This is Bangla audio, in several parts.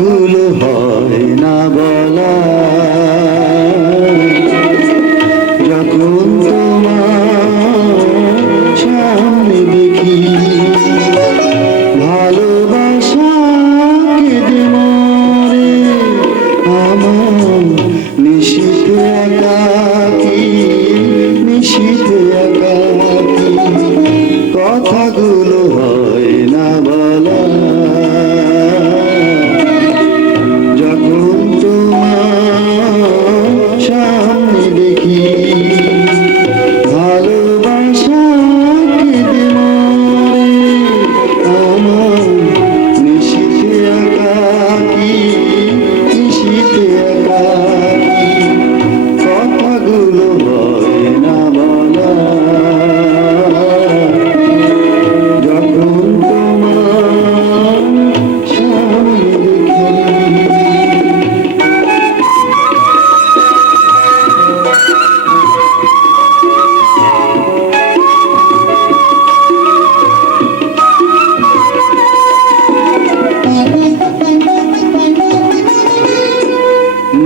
কথাগুলো হয় না বলা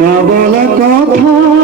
না বলা কথার